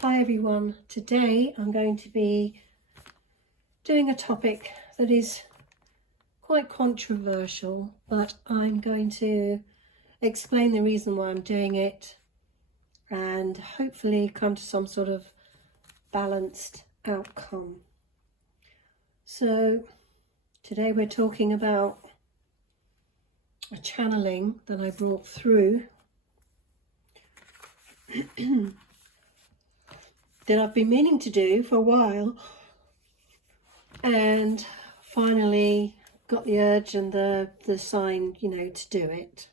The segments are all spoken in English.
Hi everyone, today I'm going to be doing a topic that is quite controversial, but I'm going to explain the reason why I'm doing it and hopefully come to some sort of balanced outcome. So today we're talking about a channeling that I brought through that I've been meaning to do for a while, and finally got the urge and the sign, to do it.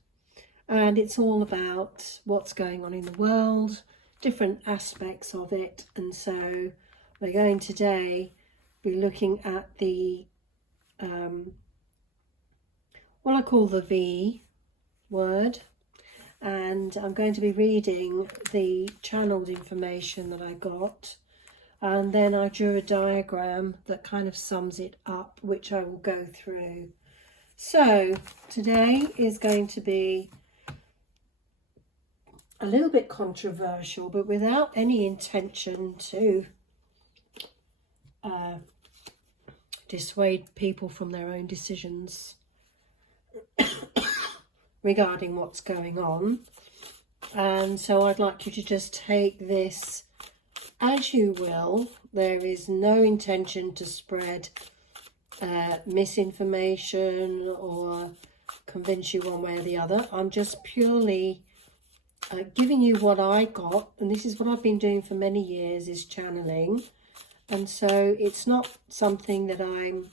And it's all about what's going on in the world, different aspects of it. And so we're going today be looking at the what I call the V word, and I'm going to be reading the channeled information that I got, and then I drew a diagram that kind of sums it up, which I will go through. So today is going to be a little bit controversial, but without any intention to dissuade people from their own decisions regarding what's going on. And so I'd like you to just take this as you will. There is no intention to spread misinformation or convince you one way or the other. I'm just purely giving you what I got, and this is what I've been doing for many years, is channeling. And so it's not something that I'm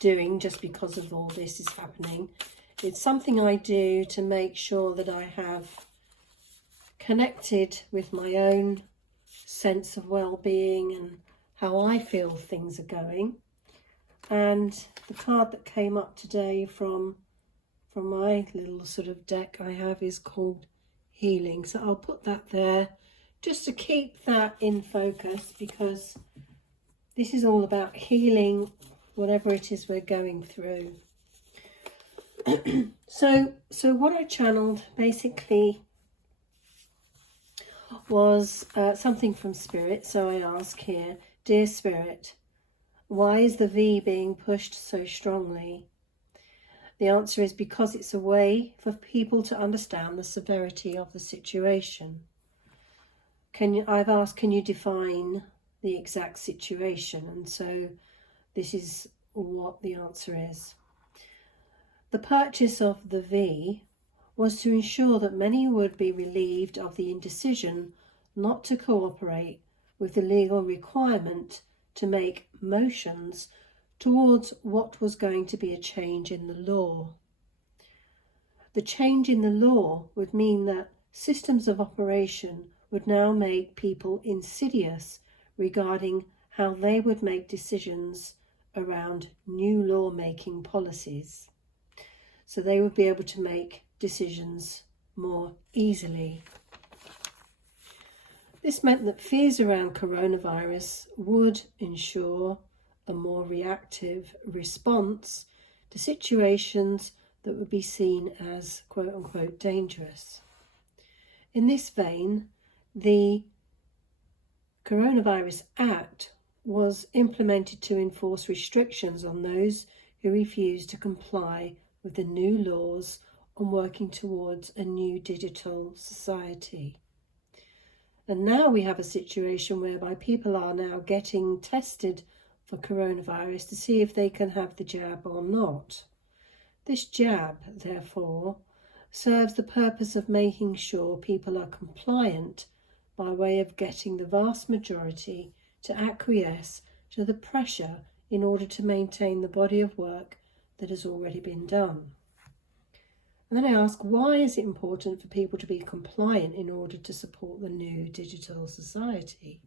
doing just because of all this is happening. It's something I do to make sure that I have connected with my own sense of well-being and how I feel things are going. And the card that came up today from my little sort of deck I have is called Healing. So I'll put that there just to keep that in focus, because this is all about healing whatever it is we're going through. So what I channeled basically was something from Spirit. So I ask here, Dear Spirit, why is the V being pushed so strongly? The answer is because it's a way for people to understand the severity of the situation. I've asked, can you define the exact situation? And so this is what the answer is. The purchase of the V was to ensure that many would be relieved of the indecision not to cooperate with the legal requirement to make motions towards what was going to be a change in the law. The change in the law would mean that systems of operation would now make people insidious regarding how they would make decisions around new law-making policies. So they would be able to make decisions more easily. This meant that fears around coronavirus would ensure a more reactive response to situations that would be seen as quote-unquote dangerous. In this vein, the Coronavirus Act was implemented to enforce restrictions on those who refused to comply with the new laws on working towards a new digital society. And now we have a situation whereby people are now getting tested for coronavirus to see if they can have the jab or not. This jab, therefore, serves the purpose of making sure people are compliant by way of getting the vast majority to acquiesce to the pressure in order to maintain the body of work that has already been done. And then I ask, why is it important for people to be compliant in order to support the new digital society?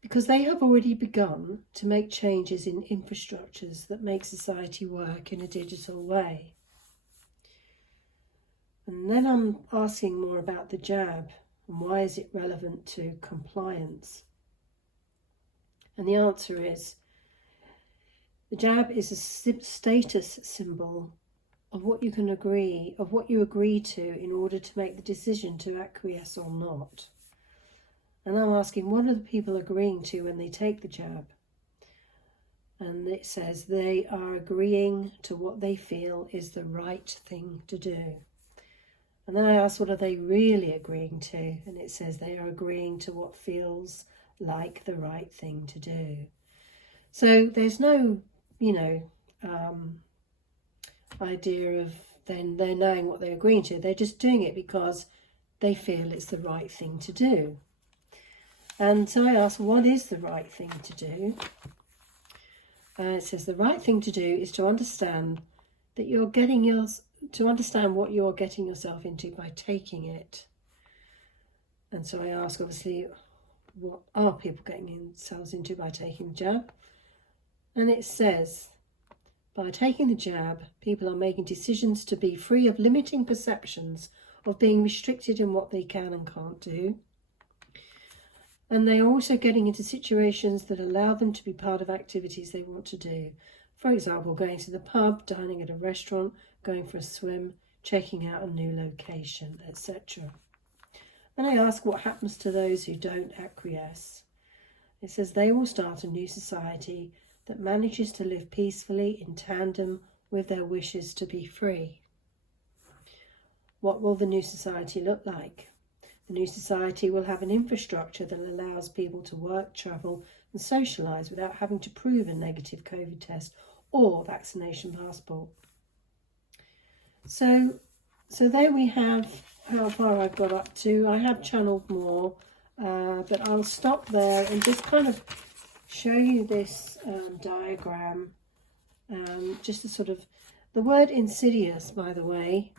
Because they have already begun to make changes in infrastructures that make society work in a digital way. And then I'm asking more about the jab and why is it relevant to compliance? And the answer is, the jab is a status symbol of what you agree to in order to make the decision to acquiesce or not. And I'm asking, what are the people agreeing to when they take the jab? And it says they are agreeing to what they feel is the right thing to do. And then I asked, what are they really agreeing to? And it says they are agreeing to what feels like the right thing to do. So there's no, idea of then they're knowing what they're agreeing to. They're just doing it because they feel it's the right thing to do. And so I asked, what is the right thing to do? It says the right thing to do is to understand that to understand what you're getting yourself into by taking it. And so I ask, obviously, what are people getting themselves into by taking the jab? And it says, by taking the jab, people are making decisions to be free of limiting perceptions of being restricted in what they can and can't do. And they are also getting into situations that allow them to be part of activities they want to do. For example, going to the pub, dining at a restaurant, going for a swim, checking out a new location, etc. Then I ask, what happens to those who don't acquiesce? It says they will start a new society that manages to live peacefully in tandem with their wishes to be free. What will the new society look like? The new society will have an infrastructure that allows people to work, travel and socialise without having to prove a negative COVID test or vaccination passport. So there we have how far I've got up to. I have channelled more, but I'll stop there and just kind of show you this diagram, just to sort of, the word insidious, by the way,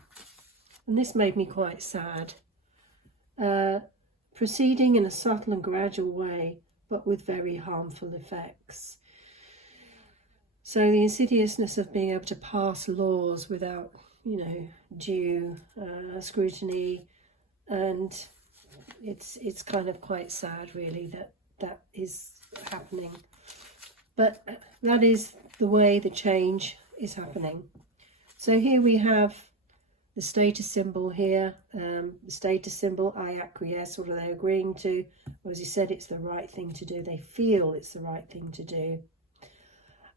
and this made me quite sad, proceeding in a subtle and gradual way, but with very harmful effects. So the insidiousness of being able to pass laws without, due scrutiny, and it's kind of quite sad, really, that is happening. But that is the way the change is happening. So here we have the status symbol here, the status symbol, I acquiesce. What are they agreeing to? Well, as you said, it's the right thing to do. They feel it's the right thing to do.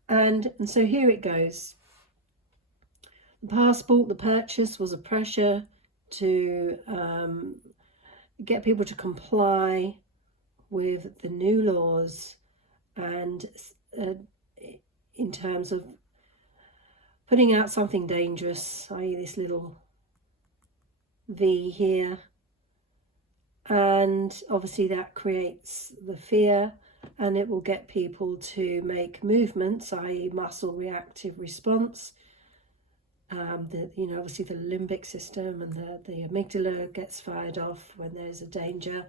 And so here it goes. The passport, the purchase was a pressure to get people to comply with the new laws, and in terms of putting out something dangerous, i.e. this little V here, and obviously that creates the fear, and it will get people to make movements, i.e. muscle reactive response. Obviously the limbic system and the amygdala gets fired off when there's a danger,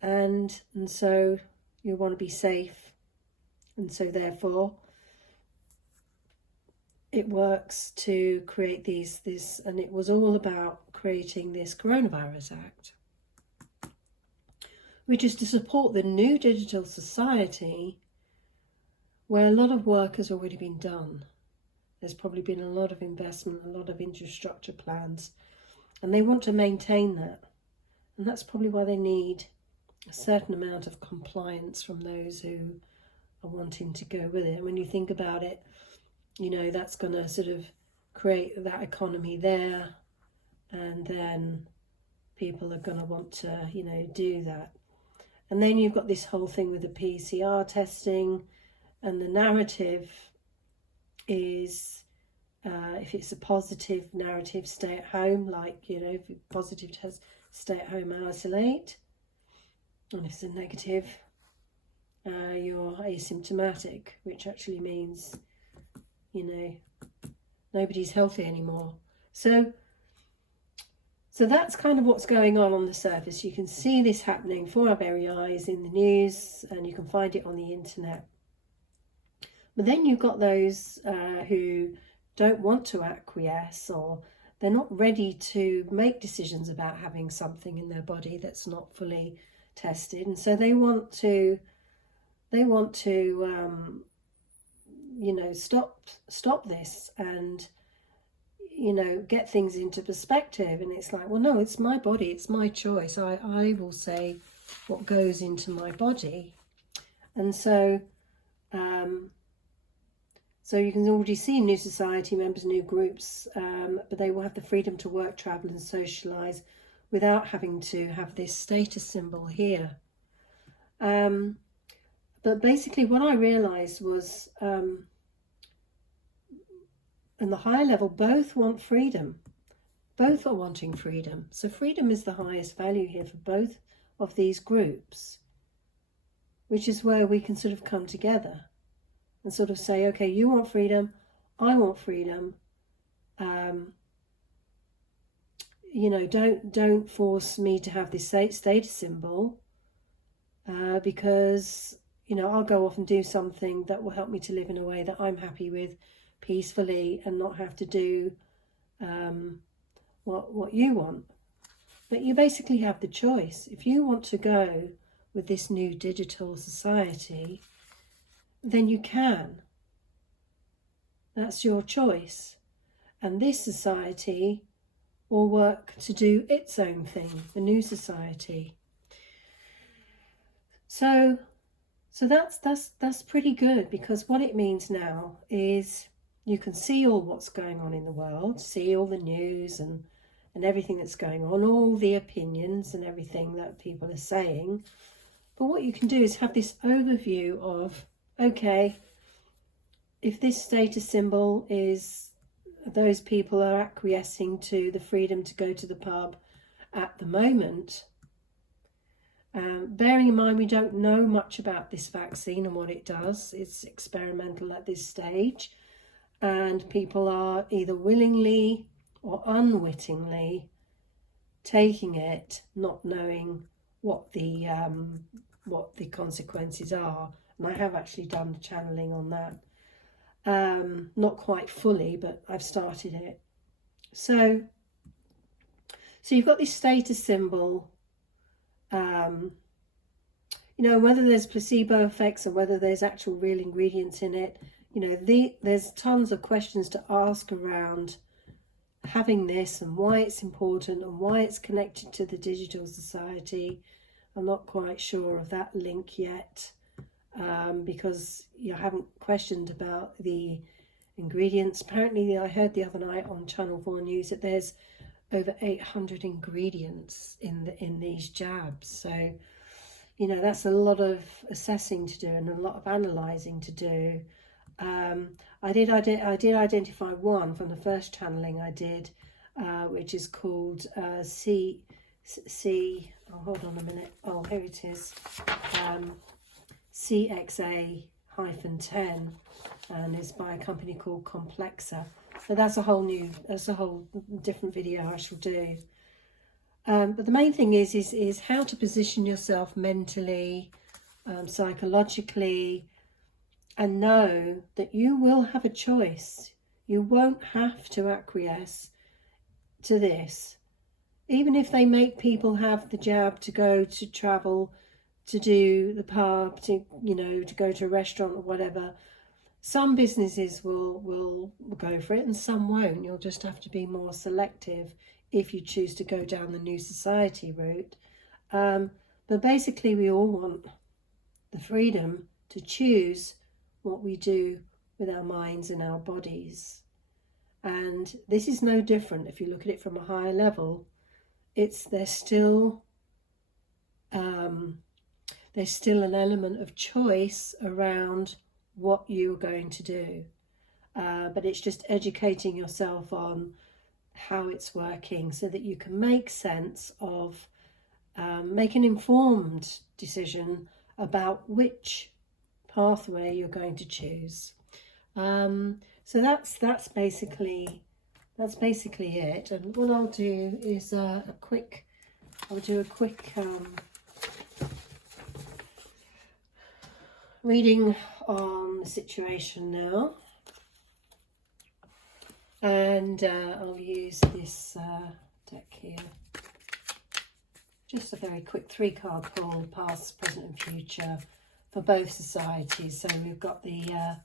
and so you want to be safe, and so therefore it works to create this, and it was all about creating this Coronavirus Act, which is to support the new digital society where a lot of work has already been done. There's probably been a lot of investment, a lot of infrastructure plans, and they want to maintain that. And that's probably why they need a certain amount of compliance from those who are wanting to go with it. And when you think about it, that's going to sort of create that economy there, and then people are going to want to, do that. And then you've got this whole thing with the PCR testing, and the narrative is, if it's a positive narrative, stay at home, like, if it's positive test, stay at home and isolate. And if it's a negative, you're asymptomatic, which actually means, nobody's healthy anymore. So that's kind of what's going on the surface. You can see this happening for our very eyes in the news, and you can find it on the internet. But then you've got those who don't want to acquiesce, or they're not ready to make decisions about having something in their body that's not fully tested, and so they want to stop this and get things into perspective. And it's like, well, no, it's my body, it's my choice. I will say what goes into my body. And so so you can already see new society members, new groups, but they will have the freedom to work, travel and socialise without having to have this status symbol here. But basically what I realised was, in the higher level, both want freedom. Both are wanting freedom. So freedom is the highest value here for both of these groups, which is where we can sort of come together and sort of say, okay, you want freedom, I want freedom. You know, don't force me to have this status symbol, because, you know, I'll go off and do something that will help me to live in a way that I'm happy with, peacefully, and not have to do what you want. But you basically have the choice. If you want to go with this new digital society, then you can. That's your choice. And this society will work to do its own thing, the new society. So that's pretty good, because what it means now is you can see all what's going on in the world, see all the news and everything that's going on, all the opinions and everything that people are saying. But what you can do is have this overview of, okay, if this status symbol is those people are acquiescing to the freedom to go to the pub at the moment, bearing in mind we don't know much about this vaccine and what it does, it's experimental at this stage, and people are either willingly or unwittingly taking it, not knowing what the consequences are. And I have actually done the channeling on that, not quite fully, but I've started it. So you've got this status symbol, you know, whether there's placebo effects or whether there's actual real ingredients in it, you know, there's tons of questions to ask around having this and why it's important and why it's connected to the digital society. I'm not quite sure of that link yet, because you haven't questioned about the ingredients. Apparently, I heard the other night on Channel 4 News that there's over 800 ingredients in these jabs. So, you know, that's a lot of assessing to do and a lot of analysing to do. I did identify one from the first channeling I did, which is called C. Oh, hold on a minute. Oh, here it is. CXA-10, and it's by a company called Complexa. So that's a whole different video I shall do. But the main thing is how to position yourself mentally, psychologically, and know that you will have a choice. You won't have to acquiesce to this. Even if they make people have the jab to go to travel, to do the pub, to, you know, to go to a restaurant or whatever, some businesses will go for it and some won't. You'll just have to be more selective if you choose to go down the new society route. But basically we all want the freedom to choose what we do with our minds and our bodies. And this is no different if you look at it from a higher level. There's still an element of choice around what you're going to do, but it's just educating yourself on how it's working so that you can make sense of, make an informed decision about which pathway you're going to choose. So that's basically it. And what I'll do is I'll do a quick reading on the situation now, and I'll use this deck here. Just a very quick 3-card pull, past, present and future, for both societies. So we've got the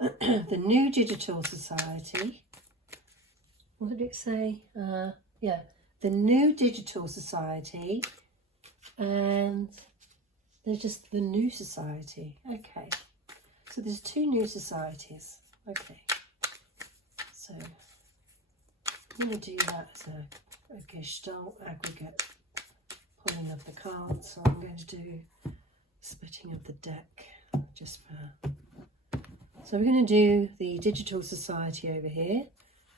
the new digital society. What did it say? Yeah, the new digital society, And there's just the New Society. Okay, so there's 2 new societies. Okay, so I'm going to do that as a gestalt aggregate pulling of the cards. So I'm going to do splitting of the deck just for... So we're going to do the Digital Society over here.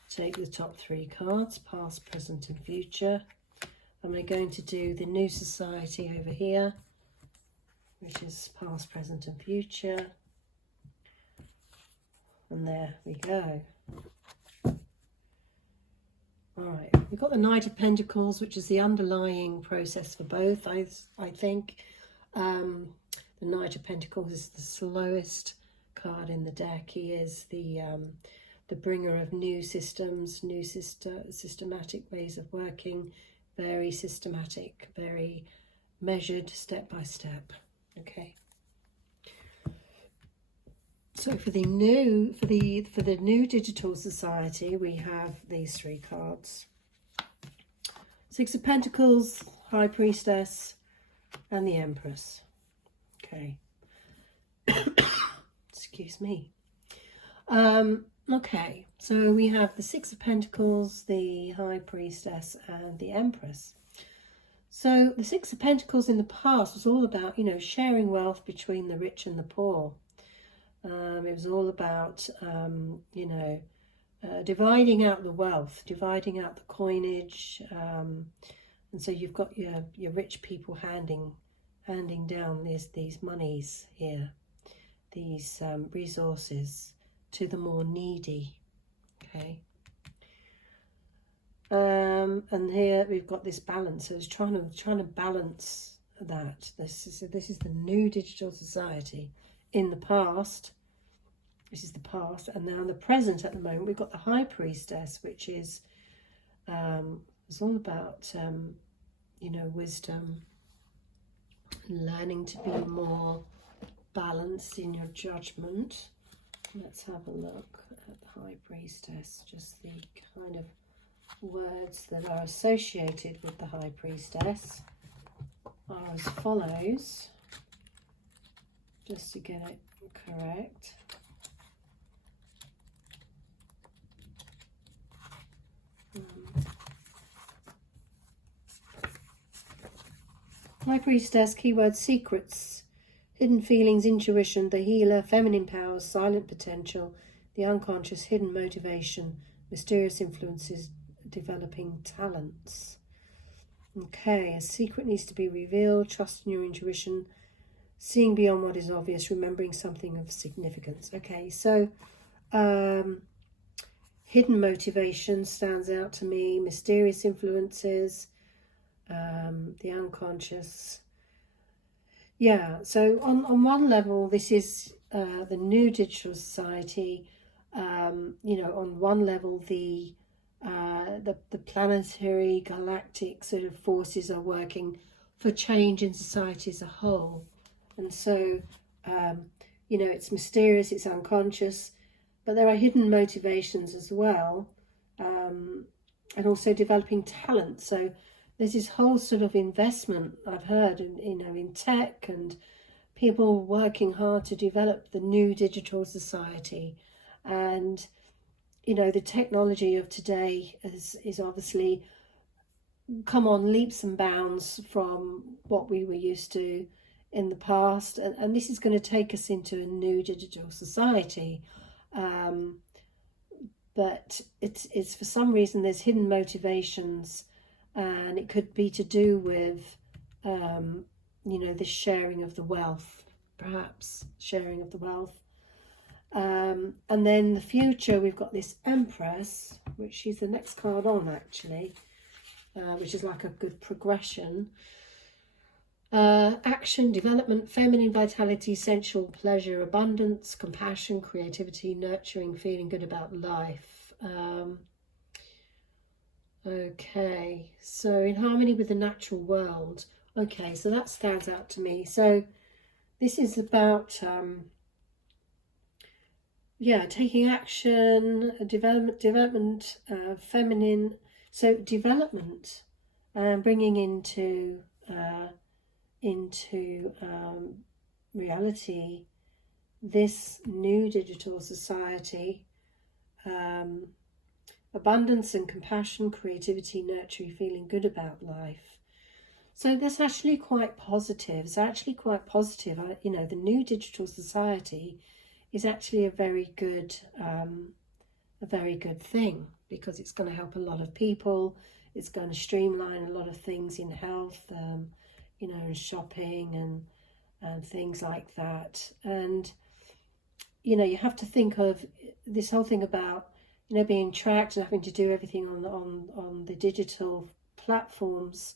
Take the top 3 cards, past, present and future. And we're going to do the New Society over here, which is past, present and future. And there we go. Alright, we've got the Knight of Pentacles, which is the underlying process for both, I think. The Knight of Pentacles is the slowest card in the deck. He is the bringer of new systems, new systematic ways of working, very systematic, very measured, step by step. Okay. So for the new Digital Society, we have these 3 cards: 6 of Pentacles, High Priestess, and the Empress. Okay. Excuse me. Okay, so we have the 6 of Pentacles, the High Priestess, and the Empress. So the 6 of Pentacles in the past was all about, you know, sharing wealth between the rich and the poor. It was all about, you know, dividing out the wealth, dividing out the coinage. And so you've got your rich people handing down these monies here, these resources to the more needy. Okay. And here we've got this balance. So it's trying to balance that. This is the new Digital Society. In the past, this is the past, and now in the present at the moment, we've got the High Priestess, which is it's all about you know, wisdom, learning to be more balanced in your judgment. Let's have a look at the High Priestess, just the kind of words that are associated with the High Priestess are as follows, just to get it correct. High Priestess, keyword secrets, hidden feelings, intuition, the healer, feminine powers, silent potential, the unconscious, hidden motivation, mysterious influences, developing talents. Okay, a secret needs to be revealed, trust in your intuition, seeing beyond what is obvious, remembering something of significance. Okay, so hidden motivation stands out to me, mysterious influences, the unconscious. Yeah, so on one level, this is the new Digital Society. You know, on one level, the planetary, galactic sort of forces are working for change in society as a whole. And so, you know, it's mysterious, it's unconscious, but there are hidden motivations as well, and also developing talent. So there's this whole sort of investment I've heard in, you know, in tech, and people working hard to develop the new Digital Society. And, you know, the technology of today is obviously come on leaps and bounds from what we were used to in the past. And this is going to take us into a new Digital Society. But it's for some reason there's hidden motivations, and it could be to do with, you know, this sharing of the wealth, perhaps sharing of the wealth. And then the future, we've got this Empress, which is the next card on actually, which is like a good progression. Action, development, feminine vitality, sensual pleasure, abundance, compassion, creativity, nurturing, feeling good about life. Okay, so in harmony with the natural world. Okay, so that stands out to me. So this is about, yeah, taking action, development, feminine. So development, bringing into into reality, this new digital society, abundance and compassion, creativity, nurturing, feeling good about life. So that's actually quite positive. It's actually quite positive. You know, the new digital society is actually a very good thing, because it's going to help a lot of people. It's going to streamline a lot of things in health, you know, and shopping and things like that. And you know, you have to think of this whole thing about, you know, being tracked and having to do everything on the digital platforms.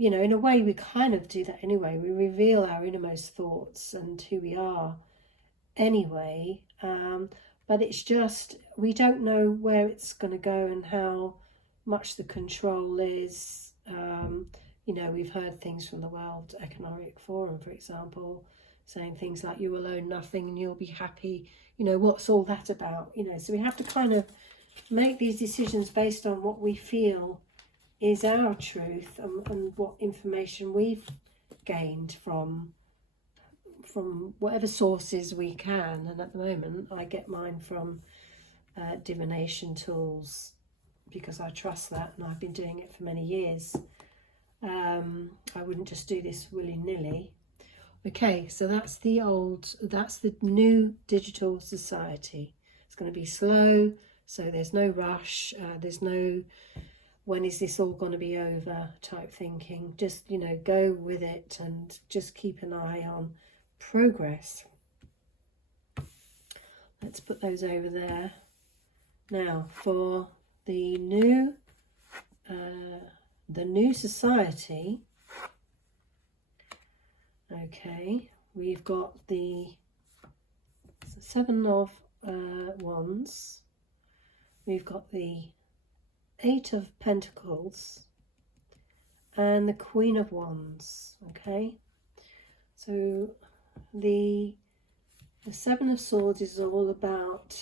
You know, in a way, we kind of do that anyway. We reveal our innermost thoughts and who we are anyway. But it's just, we don't know where it's going to go and how much the control is. You know, we've heard things from the World Economic Forum, for example, saying things like, you will own nothing and you'll be happy. You know, what's all that about? You know, so we have to kind of make these decisions based on what we feel is our truth, and what information we've gained from whatever sources we can. And at the moment, I get mine from divination tools, because I trust that, and I've been doing it for many years. I wouldn't just do this willy-nilly. Okay, so that's the new digital society. It's going to be slow, so there's no rush, there's no when is this all going to be over type thinking. Just, you know, go with it and just keep an eye on progress. Let's put those over there. Now, for the new society, okay, we've got the Seven of Wands, we've got the Eight of Pentacles, and the Queen of Wands. Okay, so the Seven of Swords is all about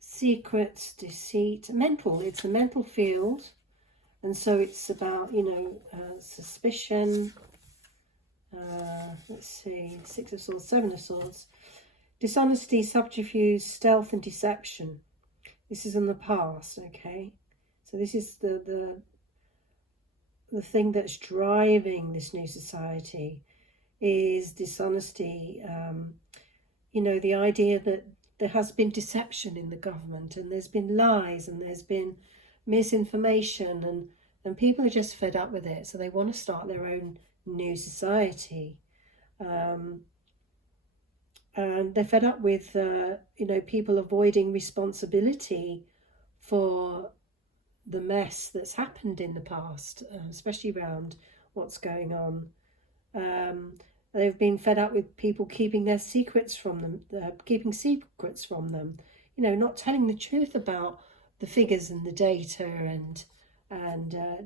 secrets, deceit, mental. It's a mental field, and so it's about, you know, suspicion. Let's see, Six of Swords, Seven of Swords, dishonesty, subterfuge, stealth, and deception. This is in the past, okay? So this is the thing that's driving this new society, is dishonesty. You know, the idea that there has been deception in the government, and there's been lies, and there's been misinformation, and people are just fed up with it, so they want to start their own new society. And they're fed up with, you know, people avoiding responsibility for the mess that's happened in the past, especially around what's going on. They've been fed up with people keeping their secrets from them, you know, not telling the truth about the figures and the data, and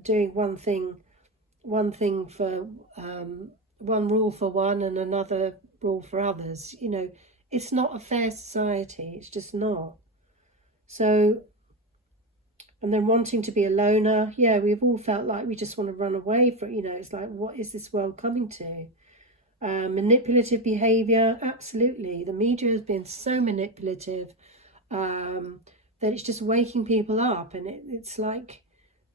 doing one thing for one rule for one and another rule for others. You know, it's not a fair society. It's just not. So, and then wanting to be a loner. Yeah, we've all felt like we just want to run away from, you know, it's like, what is this world coming to? Manipulative behavior, absolutely. The media has been so manipulative that it's just waking people up, and it's like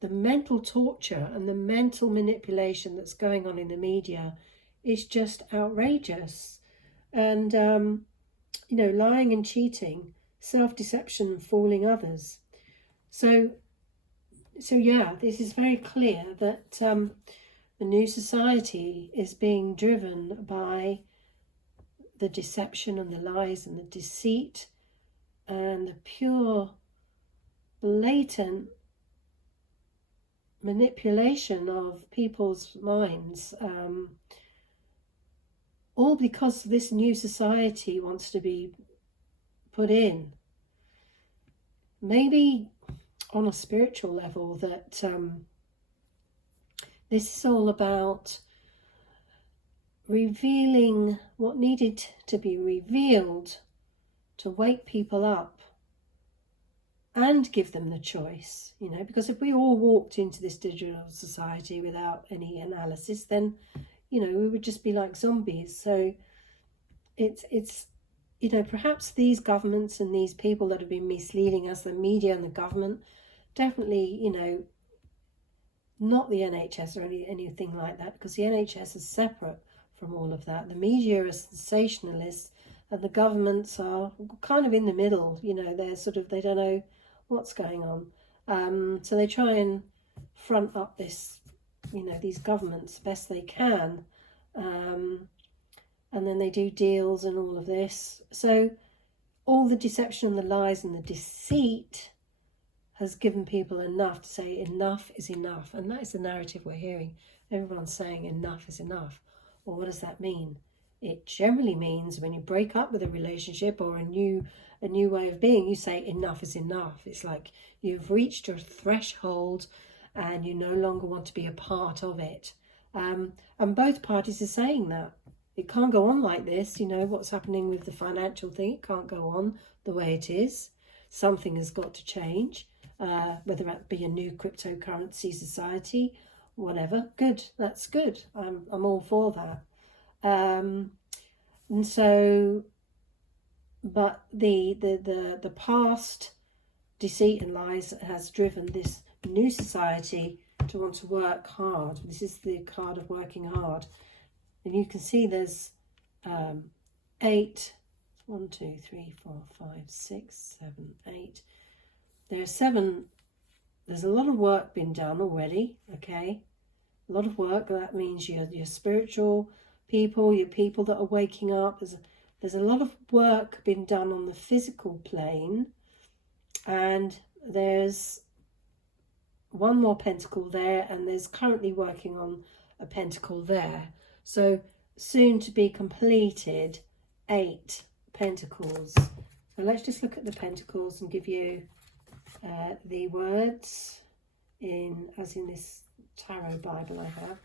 the mental torture and the mental manipulation that's going on in the media is just outrageous. And you know, lying and cheating, self-deception, and fooling others. So yeah, this is very clear that the new society is being driven by the deception and the lies and the deceit and the pure, blatant manipulation of people's minds, all because this new society wants to be put in. Maybe on a spiritual level, that this is all about revealing what needed to be revealed to wake people up and give them the choice, you know, because if we all walked into this digital society without any analysis, then, you know, we would just be like zombies. So it's you know, perhaps these governments and these people that have been misleading us, the media and the government, definitely, you know, not the NHS or anything like that, because the NHS is separate from all of that. The media are sensationalists and the governments are kind of in the middle, you know, they're sort of, they don't know what's going on. So they try and front up this, you know, these governments best they can. And then they do deals and all of this. So all the deception and the lies and the deceit has given people enough to say enough is enough. And that is the narrative we're hearing. Everyone's saying enough is enough. Well, what does that mean? It generally means when you break up with a relationship or a new way of being, you say enough is enough. It's like you've reached your threshold and you no longer want to be a part of it. And both parties are saying that. It can't go on like this. You know, what's happening with the financial thing, it can't go on the way it is. Something has got to change, whether that be a new cryptocurrency society, whatever. Good, that's good. I'm all for that. And so, but the past deceit and lies has driven this new society to want to work hard. This is the card of working hard. And you can see there's 8, 1, 2, 3, 4, 5, 6, 7, 8. There are 7. There's a lot of work been done already, okay? A lot of work. That means your spiritual people, your people that are waking up. There's a lot of work been done on the physical plane. And there's one more pentacle there, and there's currently working on a pentacle there. So soon to be completed 8 pentacles. So let's just look at the pentacles and give you the words as in this tarot Bible I have.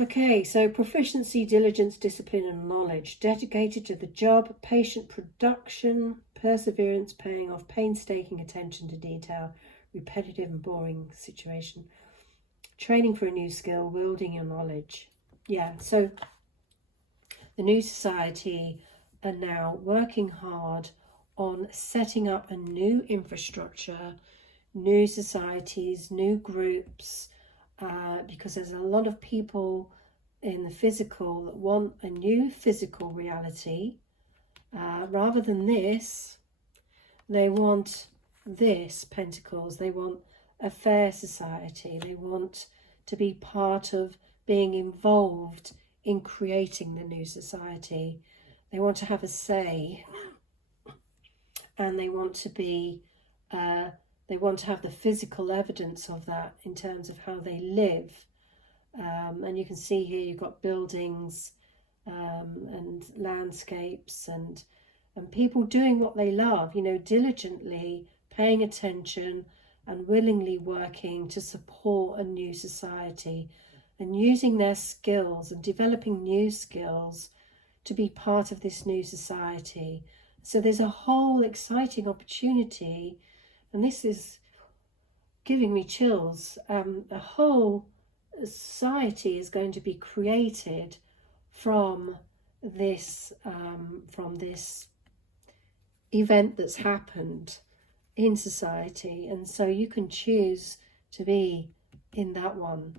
Okay, so proficiency, diligence, discipline and knowledge. Dedicated to the job, patient production, perseverance, paying off, painstaking attention to detail, repetitive and boring situation. Training for a new skill, wielding your knowledge. Yeah, so the new society are now working hard on setting up a new infrastructure, new societies, new groups, because there's a lot of people in the physical that want a new physical reality. Rather than this, they want this, Pentacles. They want a fair society. They want to be part of being involved in creating the new society. They want to have a say, and they want to be they want to have the physical evidence of that in terms of how they live. And you can see here you've got buildings and landscapes and people doing what they love, you know, diligently paying attention and willingly working to support a new society and using their skills and developing new skills to be part of this new society. So there's a whole exciting opportunity, and this is giving me chills. A whole society is going to be created from this event that's happened in society, and so you can choose to be in that one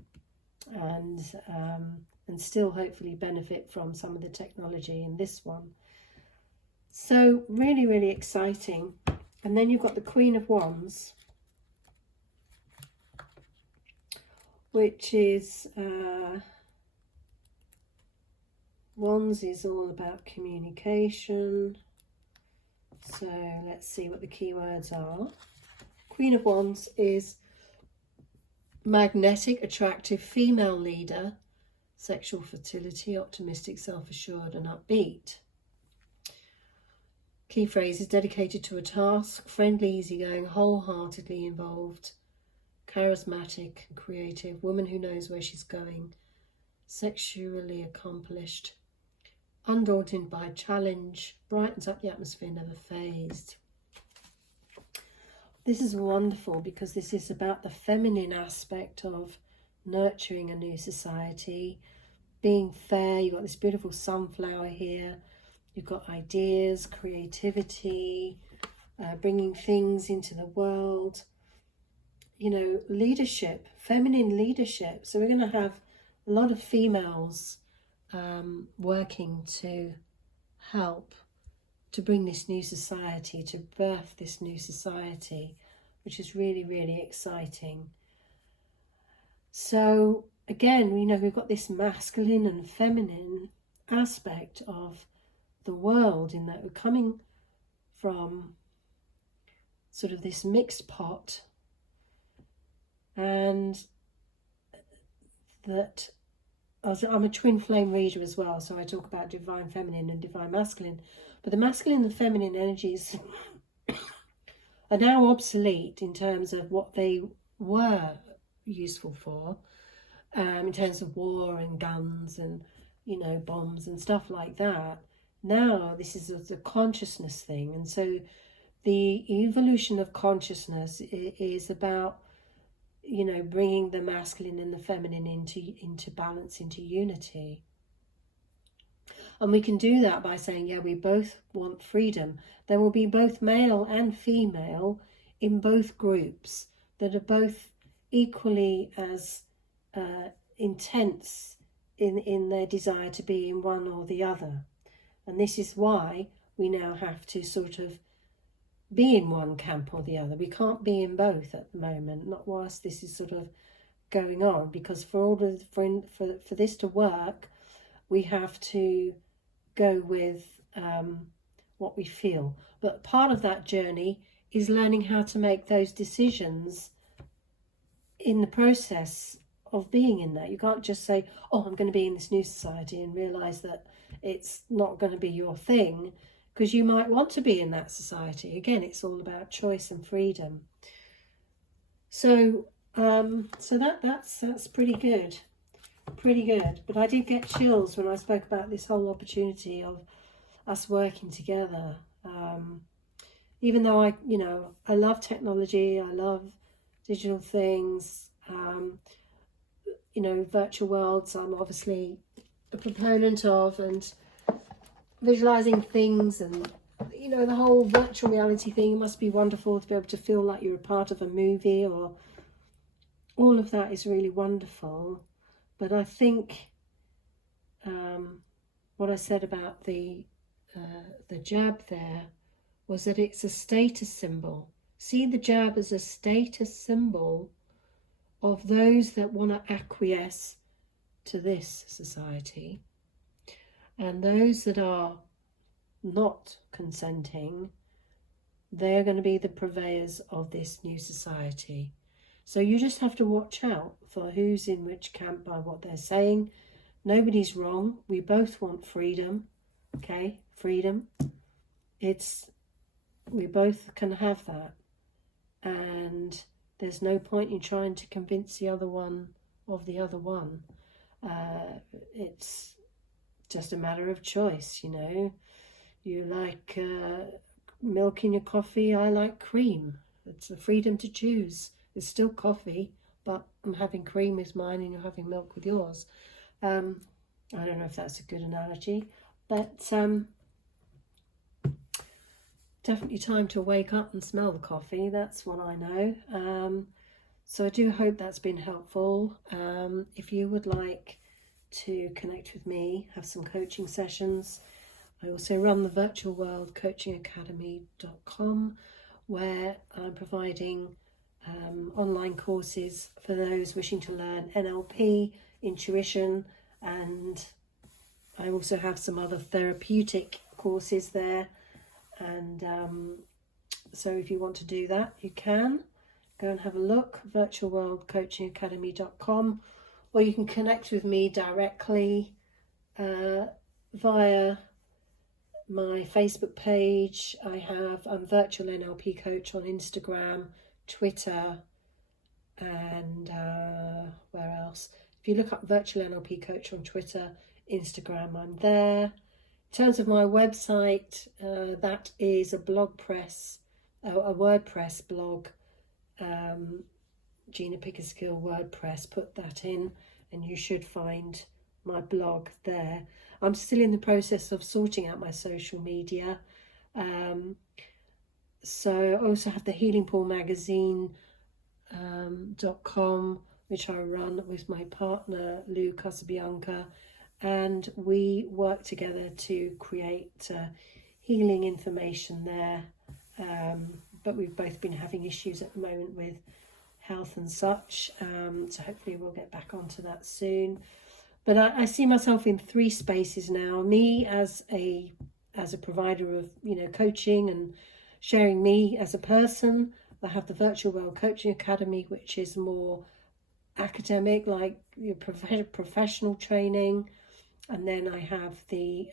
and still hopefully benefit from some of the technology in this one. So really, really exciting. And then you've got the Queen of Wands, which is Wands is all about communication. So let's see what the keywords are. Queen of Wands is magnetic, attractive, female leader, sexual fertility, optimistic, self-assured and upbeat. Key phrase is dedicated to a task, friendly, easygoing, wholeheartedly involved, charismatic and creative, woman who knows where she's going, sexually accomplished, undaunted by challenge, brightens up the atmosphere, never phased. This is wonderful because this is about the feminine aspect of nurturing a new society, being fair. You've got this beautiful sunflower here. You've got ideas, creativity, bringing things into the world. You know, leadership, feminine leadership. So we're going to have a lot of females working to help to bring this new society, to birth this new society, which is really, really exciting. So again, you know, we've got this masculine and feminine aspect of the world, in that we're coming from sort of this mixed pot, and that I'm a twin flame reader as well, so I talk about divine feminine and divine masculine, but the masculine and feminine energies are now obsolete in terms of what they were useful for, in terms of war and guns and, you know, bombs and stuff like that. Now this is a consciousness thing, and so the evolution of consciousness is about, you know, bringing the masculine and the feminine into balance, into unity. And we can do that by saying, yeah, we both want freedom. There will be both male and female in both groups that are both equally as intense in their desire to be in one or the other. And this is why we now have to sort of be in one camp or the other. We can't be in both at the moment, not whilst this is sort of going on, because for this to work, we have to go with what we feel. But part of that journey is learning how to make those decisions in the process of being in that. You can't just say, oh, I'm going to be in this new society, and realise that it's not going to be your thing, because you might want to be in that society. Again, it's all about choice and freedom. So that's pretty good. Pretty good. But I did get chills when I spoke about this whole opportunity of us working together. Even though I love technology, I love digital things, virtual worlds I'm obviously a proponent of, and visualizing things, and the whole virtual reality thing. It must be wonderful to be able to feel like you're a part of a movie, or all of that is really wonderful. But I think what I said about the jab there was that it's a status symbol. See the jab as a status symbol of those that want to acquiesce to this society, and those that are not consenting, they're going to be the purveyors of this new society. So you just have to watch out for who's in which camp by what they're saying. Nobody's wrong. We both want freedom. Okay, freedom. We both can have that. And there's no point in trying to convince the other one of the other one. It's just a matter of choice, You like milk in your coffee, I like cream. It's the freedom to choose. It's still coffee, but I'm having cream with mine and you're having milk with yours. I don't know if that's a good analogy, but definitely time to wake up and smell the coffee. That's what I know. So I do hope that's been helpful. If you would like to connect with me, have some coaching sessions, I also run the virtual world coachingacademy.com, where I'm providing online courses for those wishing to learn NLP, intuition, and I also have some other therapeutic courses there. And so if you want to do that, you can go and have a look, virtualworldcoachingacademy.com, or you can connect with me directly via my Facebook page. I'm Virtual NLP Coach on Instagram, Twitter, and where else? If you look up Virtual NLP Coach on Twitter, Instagram, I'm there. In terms of my website, that is a blog press a WordPress blog, Gina Pickerskill WordPress, put that in and you should find my blog there. I'm still in the process of sorting out my social media. So I also have the Healing Pool Magazine .com, which I run with my partner Lou Casabianca, and we work together to create healing information there. But we've both been having issues at the moment with health and such, so hopefully we'll get back onto that soon. But I see myself in 3 spaces now. Me as a provider of, you know, coaching and sharing me as a person. I have the Virtual World Coaching Academy, which is more academic, like your professional training. And then I have the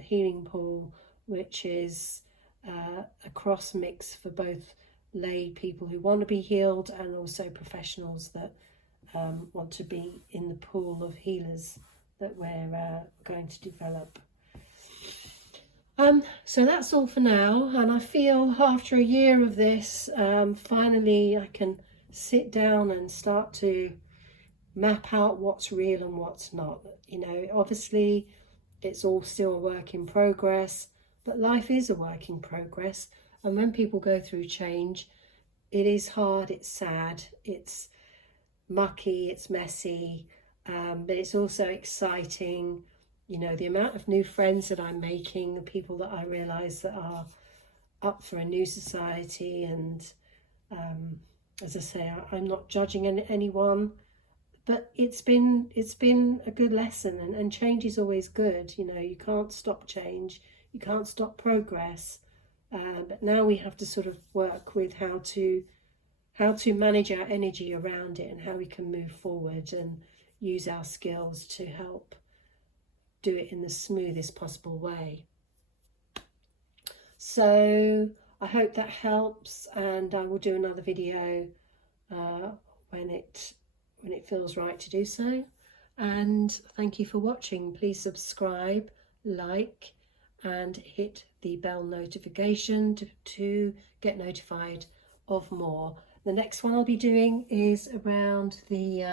Healing Pool, which is a cross mix for both lay people who want to be healed and also professionals that want to be in the pool of healers that we're going to develop. So that's all for now, and I feel after a year of this, finally I can sit down and start to map out what's real and what's not. You know, obviously it's all still a work in progress, but life is a work in progress, and when people go through change, it is hard, it's sad, it's mucky, it's messy, but it's also exciting. You know, the amount of new friends that I'm making, the people that I realise that are up for a new society, and as I say, I'm not judging anyone, but it's been a good lesson, and change is always good. You know, you can't stop change, you can't stop progress, but now we have to sort of work with how to manage our energy around it and how we can move forward and use our skills to help do it in the smoothest possible way. So I hope that helps, and I will do another video when it feels right to do so. And thank you for watching. Please subscribe, like, and hit the bell notification to get notified of more. The next one I'll be doing is around the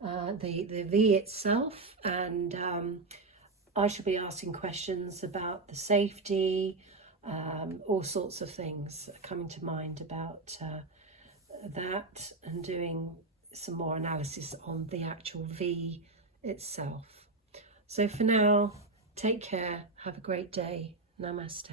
V itself, and I shall be asking questions about the safety, all sorts of things coming to mind about that, and doing some more analysis on the actual V itself. So for now, take care, have a great day, namaste.